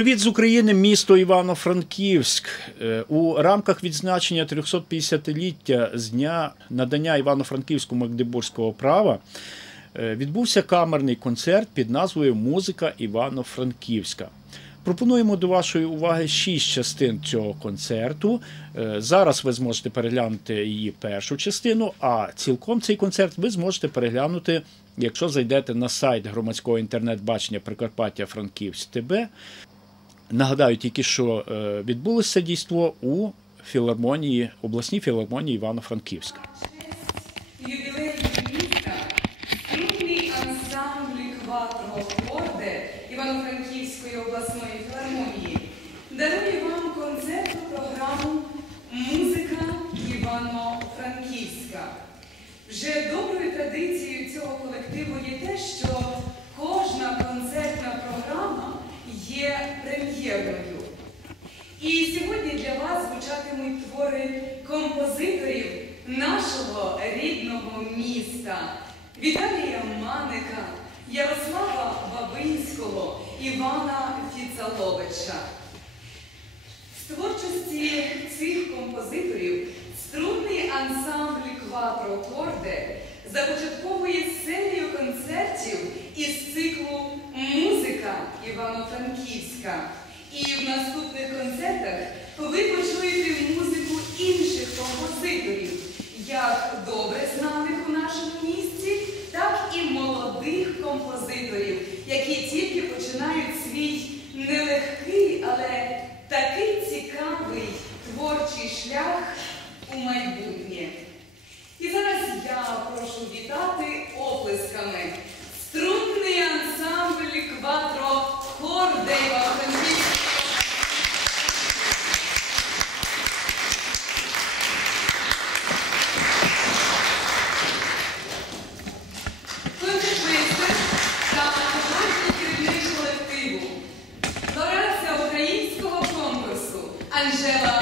Привіт з України, місто Івано-Франківськ. Е, У рамках відзначення 350-ліття з дня надання Івано-Франківську Магдебурзького права е, відбувся камерний концерт під назвою Музика Івано-Франківська. Пропонуємо до вашої уваги шість частин цього концерту. Е, Зараз ви зможете переглянути її першу частину, а цілком цей концерт ви зможете переглянути, якщо зайдете на сайт громадського інтернет-бачення Прикарпаття Франківськ ТБ. Нагадаю тільки, що е, відбулося дійство у філармонії, обласній філармонії Івано-Франківська. Композиторів струнний ансамбль Кватро Корде започатковує серію концертів із циклу Музика Івано-Франківська. І в наступних концертах ви почуєте музику інших композиторів, як добре знаних у нашому місті, так і молодих композиторів, які тільки починають свій нелегкий, Isabella.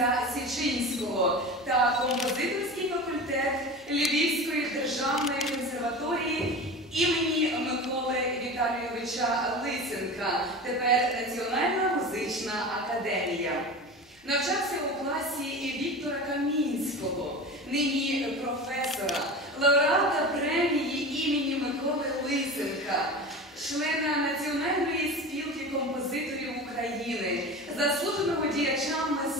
Дениса Січинського та композиторський факультет Львівської державної консерваторії імені Миколи Віталійовича Лисенка, тепер Національна музична академія. Навчався у класі Віктора Камінського, нині професора, лауреата премії імені Миколи Лисенка, члена Національної спілки композиторів України, заслуженого діяча мистецтв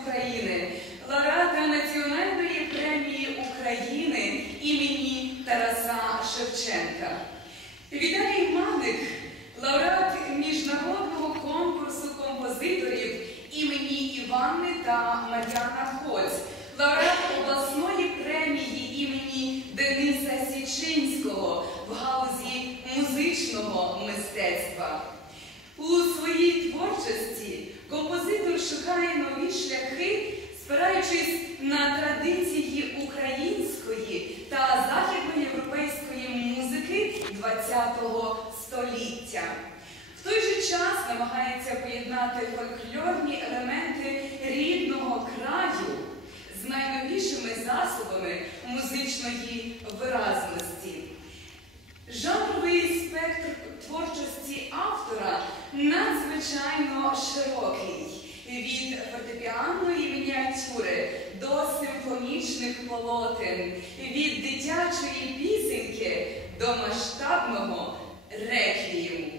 України, лауреата Національної премії України імені Тараса Шевченка. Віталій Маник, лауреат міжнародного конкурсу композиторів імені Іванни та Мар'яна Хоць, лауреат обласної премії імені Дениса Січинського в галузі музичного мистецтва. У своїй творчості композитор шукає нові шляхи, спираючись на традиції української та західноєвропейської музики ХХ симфонічних полотен, від дитячої пісеньки до масштабного реквієму.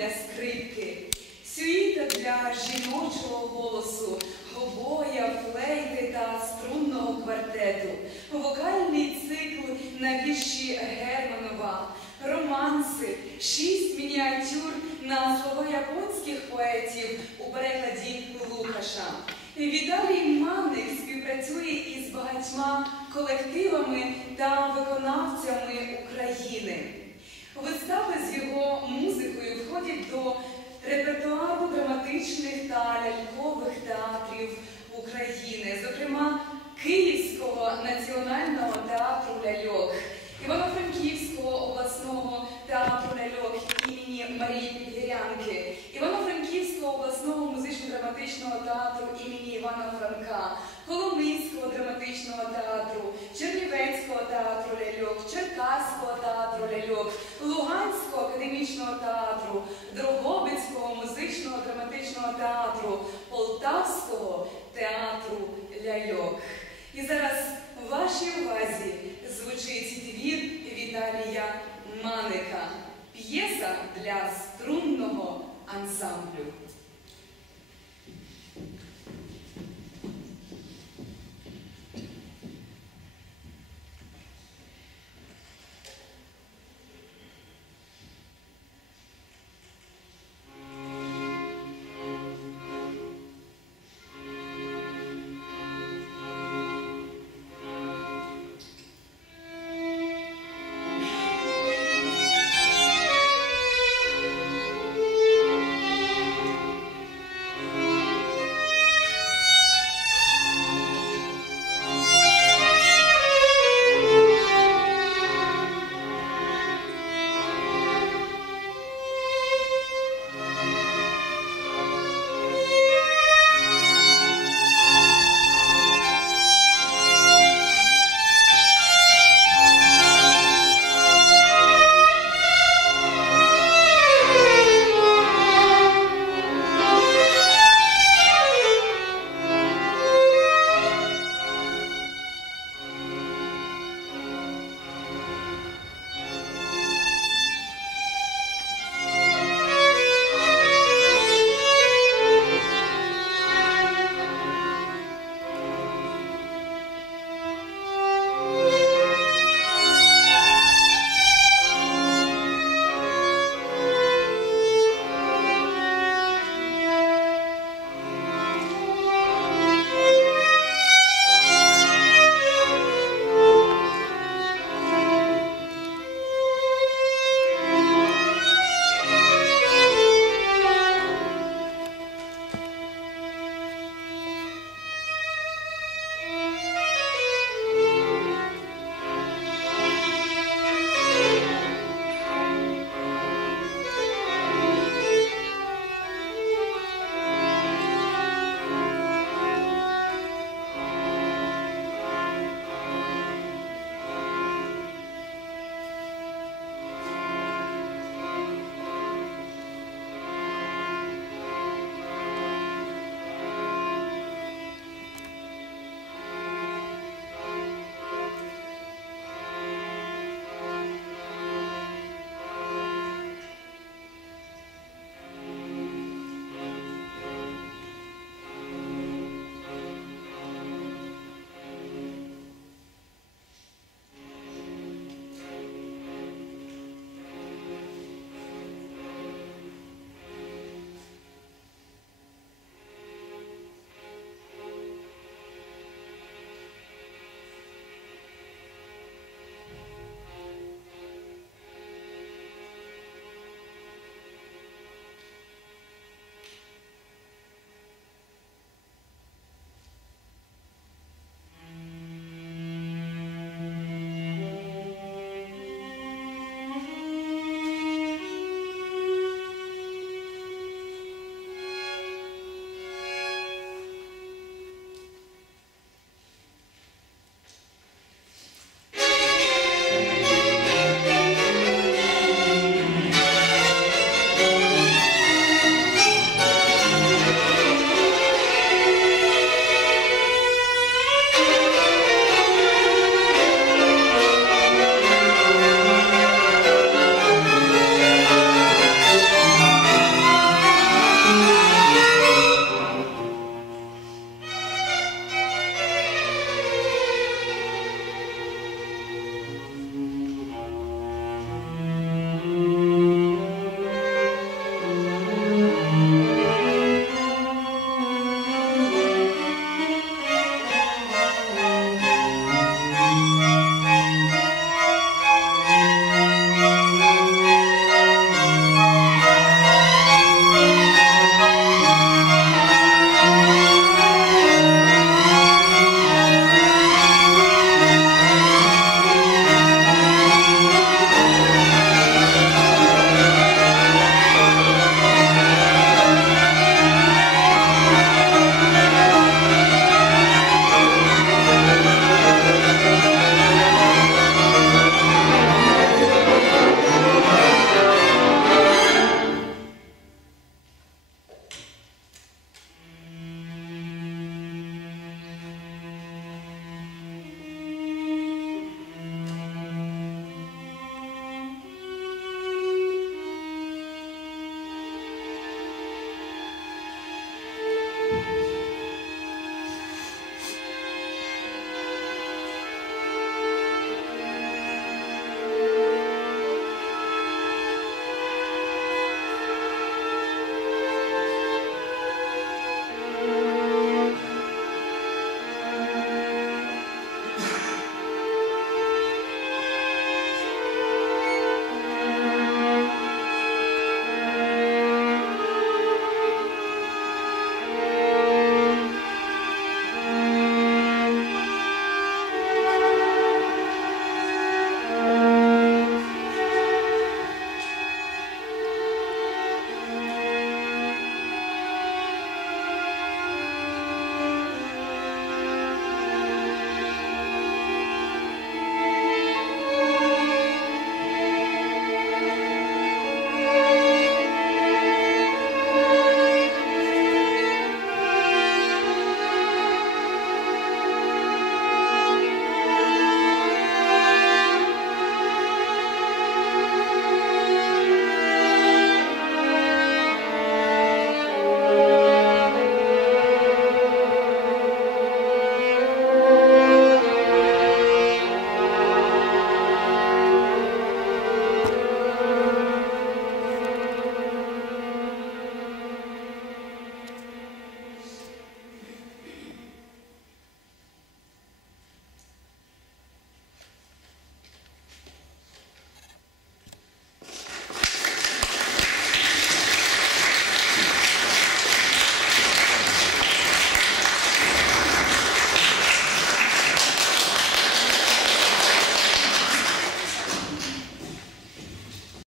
Для скрипки, сюїта для жіночого голосу, гобоя, флейти та струнного квартету, вокальний цикл на вірші Германова, романси, шість мініатюр на слова японських поетів у перекладі Лукаша. Віталій Манник співпрацює із багатьма колективами та виконавцями України. Вистави з його музикою входять до репертуару драматичних та лялькових театрів України, зокрема Київського національного театру ляльок, Івано-Франківського обласного театру ляльок імені Марії Підгірянки, Івано-Франківського обласного музично-драматичного театру імені Івана Франка, Коломийського драматичного театру, Чернівецького театру ляльок, Черкаського театру Луганського академічного театру, Дрогобицького музичного драматичного театру, Полтавського театру ляльок. І зараз в вашій увазі звучить твір Віталія Маника. П'єса для струнного